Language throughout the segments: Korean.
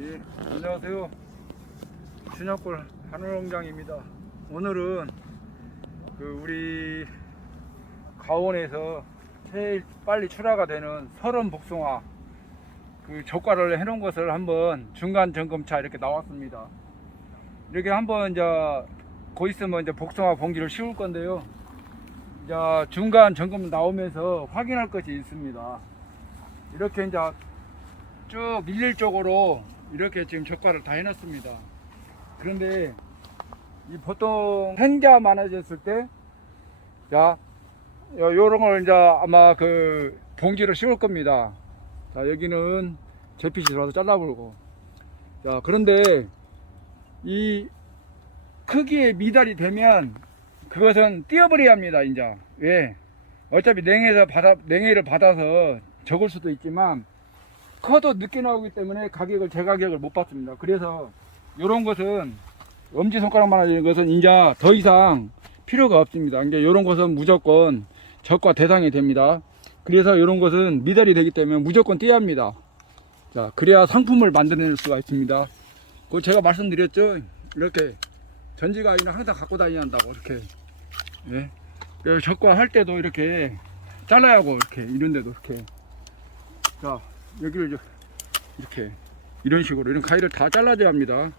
예, 안녕하세요. 준약골 한우농장입니다. 오늘은 우리 가온에서 제일 빨리 출하가 되는 설원 복숭아 젓갈을 해놓은 것을 한번 중간 점검차 이렇게 나왔습니다. 이렇게 한번 이제 곧 있으면 이제 복숭아 봉지를 씌울 건데요. 이제 중간 점검 나오면서 확인할 것이 있습니다. 이렇게 이제 쭉 일률적으로 이렇게 지금 젓갈을 다 해놨습니다. 그런데 보통 생자 많아졌을 때, 자, 요런 걸 이제 아마 봉지를 씌울 겁니다. 자, 여기는 잿빛이 들어와서 잘라버리고. 자, 그런데 이 크기에 미달이 되면 그것은 띄어버려야 합니다, 이제. 왜? 어차피 냉해를 받아서 적을 수도 있지만, 커도 늦게 나오기 때문에 제 가격을 못 받습니다. 그래서 이런 것은 엄지손가락만 하는 것은 이제 더 이상 필요가 없습니다. 이제 이런 것은 무조건 적과 대상이 됩니다. 그래서 이런 것은 미달이 되기 때문에 무조건 떼야 합니다. 자, 그래야 상품을 만들어낼 수가 있습니다. 그 제가 말씀드렸죠. 이렇게 전지가위는 항상 갖고 다녀야 한다고 이렇게. 예. 적과 할 때도 이렇게 잘라야 하고 이렇게 이런 데도 이렇게. 자, 여기를 이렇게 이런 식으로 이런 가위를 다 잘라줘야 합니다.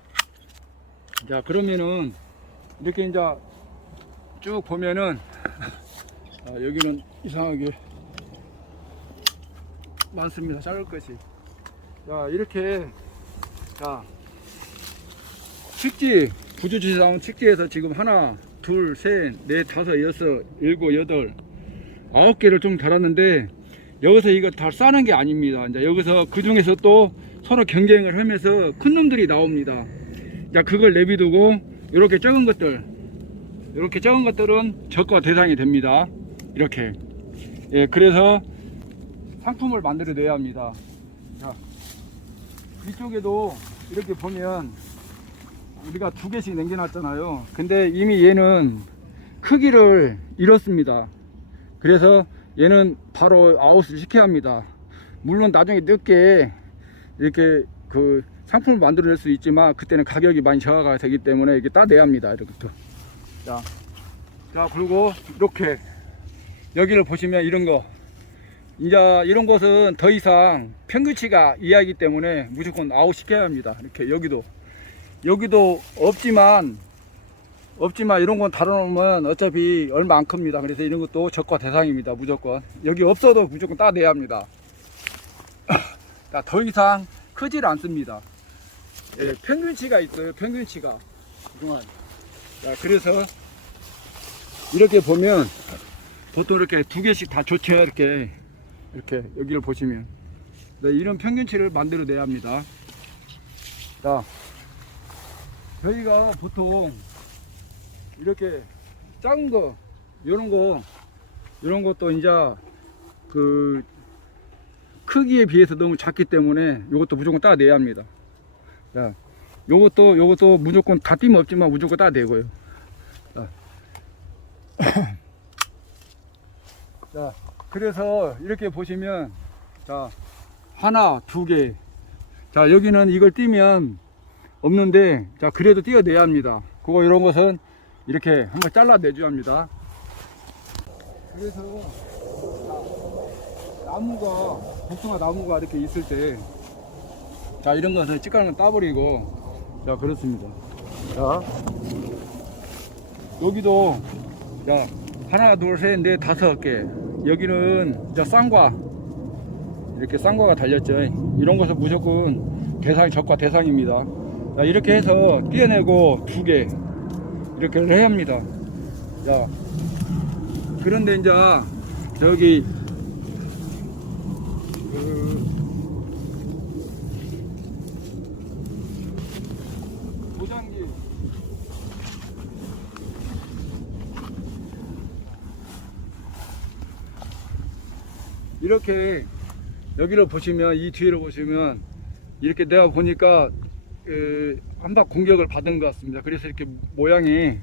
자, 그러면은 이렇게 이제 쭉 보면은 여기는 이상하게 많습니다. 자를 것이. 자, 이렇게 자 측지 부주지 나온 측지에서 지금 하나 둘 셋 넷 다섯 여섯 일곱 여덟 9개를 좀 달았는데, 여기서 이거 다 싸는 게 아닙니다. 이제 여기서 그 중에서 또 서로 경쟁을 하면서 큰 놈들이 나옵니다. 자, 그걸 내비두고 이렇게 적은 것들은 적과 대상이 됩니다. 이렇게. 예, 그래서 상품을 만들어 내야 합니다. 자, 이쪽에도 이렇게 보면 우리가 2개씩 남겨놨잖아요. 근데 이미 얘는 크기를 잃었습니다. 그래서 얘는 바로 아웃을 시켜야 합니다. 물론 나중에 늦게 이렇게 상품을 만들어낼 수 있지만 그때는 가격이 많이 저하가 되기 때문에 이게 따내야 합니다. 이렇게 또. 자, 그리고 이렇게 여기를 보시면 이런 거, 이제 이런 것은 더 이상 평균치가 이하이기 때문에 무조건 아웃 시켜야 합니다. 이렇게 여기도 없지만 이런 건 다뤄놓으면 어차피 얼마 안 큽니다. 그래서 이런 것도 적과 대상입니다. 무조건. 여기 없어도 무조건 따내야 합니다. 더 이상 크질 않습니다. 예, 평균치가 있어요. 평균치가. 자, 그래서 이렇게 보면 보통 이렇게 2개씩 다 좋죠. 이렇게 여기를 보시면. 네, 이런 평균치를 만들어 내야 합니다. 자, 저희가 보통 이렇게 작은 거, 이런 것도 이제 크기에 비해서 너무 작기 때문에 이것도 무조건 따내야 합니다. 자, 요것도 무조건 다 띄면 없지만 무조건 따내고요. 자, 그래서 이렇게 보시면, 자, 하나, 2개. 자, 여기는 이걸 띄면 없는데, 자, 그래도 띄어내야 합니다. 이런 것은 이렇게 한번 잘라내줘야 합니다. 그래서 복숭아 나무가 이렇게 있을 때, 자, 이런 것은 찌까는 따버리고, 자, 그렇습니다. 자, 여기도, 자, 하나, 둘, 셋, 넷, 5개. 여기는 이제 이렇게 쌍과가 달렸죠. 이런 것은 무조건 적과 대상입니다. 자, 이렇게 해서 띄어내고 2개. 이렇게 해야 합니다. 자, 그런데 이제 저기 도장기 이렇게 여기를 보시면, 이 뒤를 보시면 이렇게 내가 보니까 한박 공격을 받은 것 같습니다. 그래서 이렇게 모양이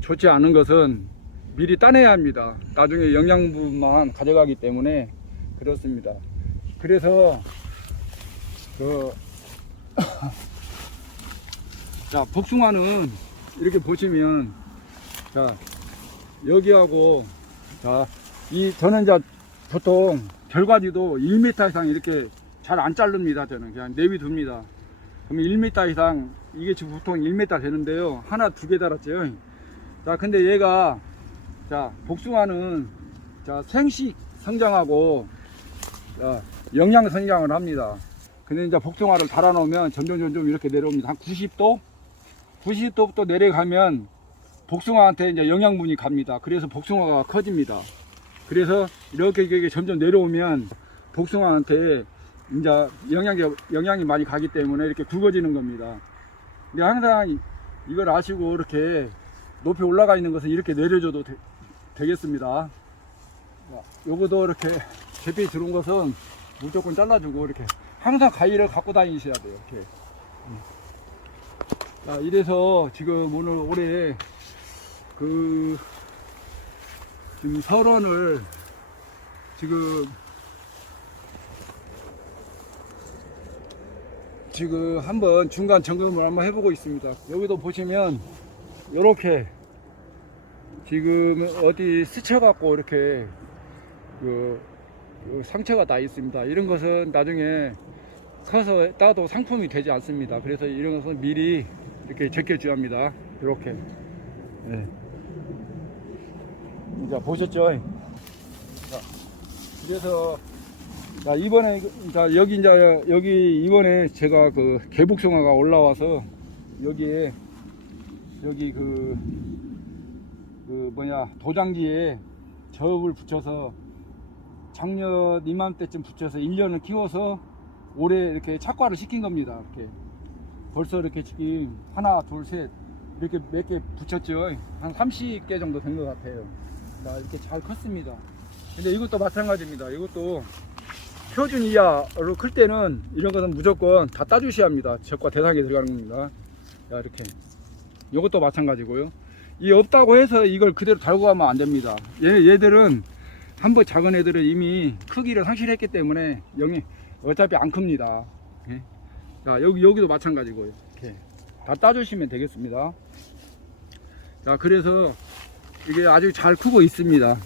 좋지 않은 것은 미리 따내야 합니다. 나중에 영양분만 가져가기 때문에 그렇습니다. 그래서 자, 복숭아는 이렇게 보시면, 자, 여기하고, 자, 저는 이제 보통 결과지도 1m 이상 이렇게 잘 안 자릅니다. 저는 그냥 내비둡니다. 그러면 1m 이상, 이게 지금 보통 1m 되는데요. 하나, 두 개 달았죠. 자, 근데 얘가, 자, 복숭아는, 자, 생식 성장하고, 자, 영양 성장을 합니다. 근데 이제 복숭아를 달아놓으면 점점 이렇게 내려옵니다. 한 90도? 90도부터 내려가면 복숭아한테 이제 영양분이 갑니다. 그래서 복숭아가 커집니다. 그래서 이렇게 점점 내려오면 복숭아한테 이제 영양이 많이 가기 때문에 이렇게 굵어지는 겁니다. 근데 항상 이걸 아시고 이렇게 높이 올라가 있는 것은 이렇게 내려줘도 되겠습니다. 요거도 이렇게 재배에 들어온 것은 무조건 잘라주고 이렇게 항상 가위를 갖고 다니셔야 돼요. 이렇게. 자, 이래서 지금 오늘 올해 지금 설원을 지금 한번 중간 점검을 한번 해보고 있습니다. 여기도 보시면 이렇게 지금 어디 스쳐갖고 이렇게 상처가 나 있습니다. 이런 것은 나중에 커서 따도 상품이 되지 않습니다. 그래서 이런 것은 미리 이렇게 제껴줘야 합니다. 이렇게. 네. 자, 보셨죠? 자, 그래서 자, 이번에 여기 이번에 제가 개복숭아가 올라와서 여기 도장지에 저업을 붙여서 작년 이맘때쯤 붙여서 1년을 키워서 올해 이렇게 착과를 시킨 겁니다. 이렇게 벌써 이렇게 지금 하나, 둘, 셋 이렇게 몇 개 붙였죠. 한 30개 정도 된 것 같아요. 자, 이렇게 잘 컸습니다. 근데 이것도 마찬가지입니다. 이것도 표준 이하로 클 때는 이런 것은 무조건 다 따주셔야 합니다. 적과 대상에 들어가는 겁니다. 자, 이렇게 이것도 마찬가지고요. 이 없다고 해서 이걸 그대로 달고 가면 안 됩니다. 얘들은 한번 작은 애들은 이미 크기를 상실했기 때문에 어차피 안 큽니다. 예? 자, 여기도 마찬가지고요. 이렇게 다 따주시면 되겠습니다. 자, 그래서 이게 아주 잘 크고 있습니다.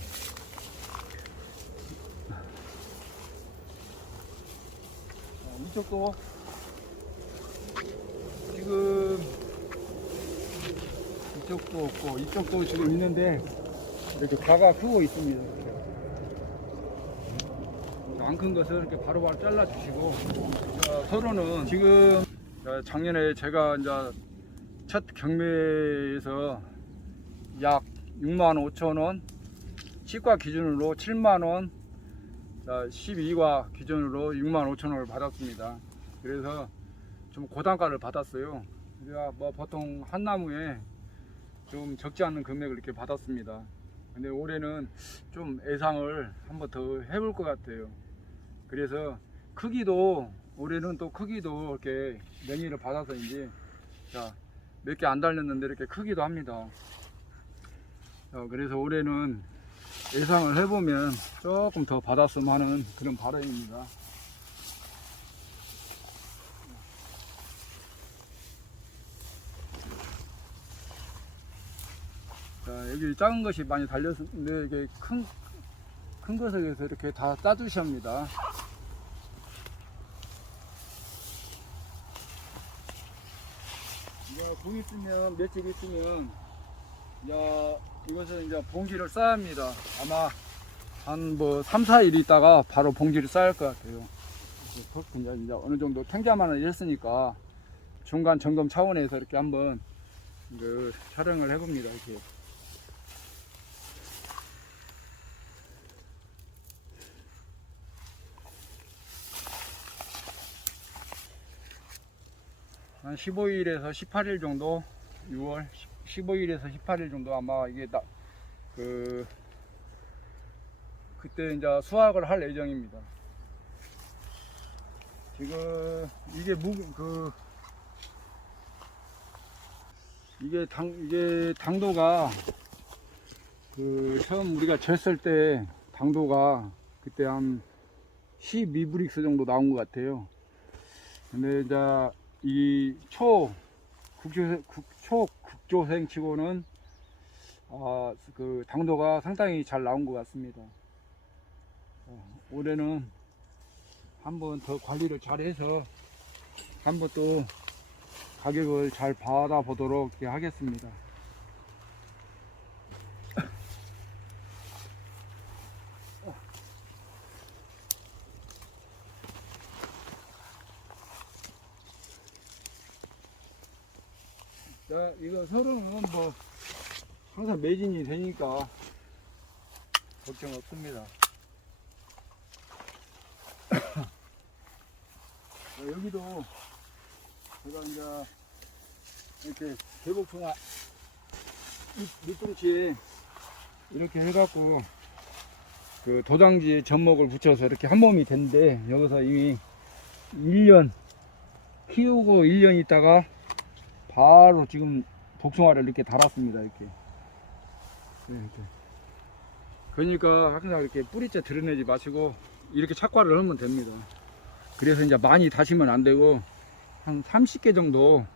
이쪽도 지금 이쪽도 없고 이쪽도 지금 있는데 이렇게 과가 크고 있습니다. 안 큰 것을 이렇게 바로바로 잘라 주시고, 서로는 지금 작년에 제가 이제 첫 경매에서 약 65,000원, 시가 기준으로 7만원, 12과 기준으로 65,000원을 받았습니다. 그래서 좀 고단가를 받았어요. 그래야 뭐 보통 한 나무에 좀 적지 않은 금액을 이렇게 받았습니다. 근데 올해는 좀 예상을 한번 더 해볼 것 같아요. 그래서 올해는 또 크기도 이렇게 명의를 받아서인지 몇 개 안 달렸는데 이렇게 크기도 합니다. 그래서 올해는 예상을 해보면 조금 더 받았으면 하는 그런 바람입니다. 자, 여기 작은 것이 많이 달렸는데 이게 큰 것에 서 이렇게 다 따주셔야 합니다. 공 있으면 며칠 있으면 이것은 이제 봉지를 싸야 합니다. 아마 한 3, 4일 있다가 바로 봉지를 싸야 할 것 같아요. 이제 어느 정도 탱자만을 했으니까 중간 점검 차원에서 이렇게 한번 촬영을 해봅니다. 이렇게. 한 15일에서 18일 정도, 6월 15일에서 18일 정도 아마 이게 그때 이제 수확을 할 예정입니다. 지금 이게 당도가 처음 우리가 쟀을 때 당도가 그때 한 12브릭스 정도 나온 것 같아요. 근데 이제 초극조생 치고는 그 당도가 상당히 잘 나온 것 같습니다. 올해는 한번 더 관리를 잘 해서 한번 또 가격을 잘 받아보도록 하겠습니다. 자, 이거 서로는 뭐 항상 매진이 되니까 걱정 없습니다. 여기도 제가 이제 이렇게 개복숭아 밑둥치에 이렇게 해갖고 그 도장지 접목을 붙여서 이렇게 한 몸이 됐는데, 여기서 이미 1년 키우고 1년 있다가 바로 지금 복숭아를 이렇게 달았습니다. 이렇게. 그러니까 항상 이렇게 뿌리째 드러내지 마시고 이렇게 착과를 하면 됩니다. 그래서 이제 많이 다시면 안 되고 한 30개 정도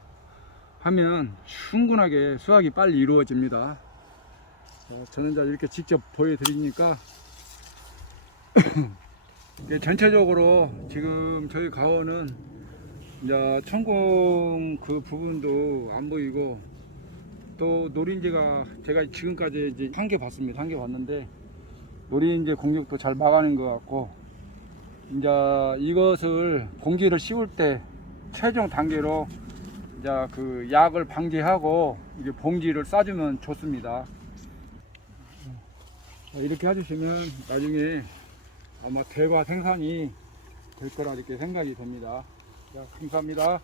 하면 충분하게 수확이 빨리 이루어집니다. 저는 이제 이렇게 직접 보여드리니까 전체적으로 지금 저희 가원은 이제 천공 그 부분도 안 보이고, 또 노린재가 제가 지금까지 이제 한 개 봤습니다. 한 개 봤는데 노린재 공격도 잘 막아낸 것 같고, 이제 이것을 봉지를 씌울 때 최종 단계로 이제 그 약을 방지하고 이제 봉지를 싸주면 좋습니다. 이렇게 해주시면 나중에 아마 대과 생산이 될 거라 이렇게 생각이 됩니다. 자, 감사합니다.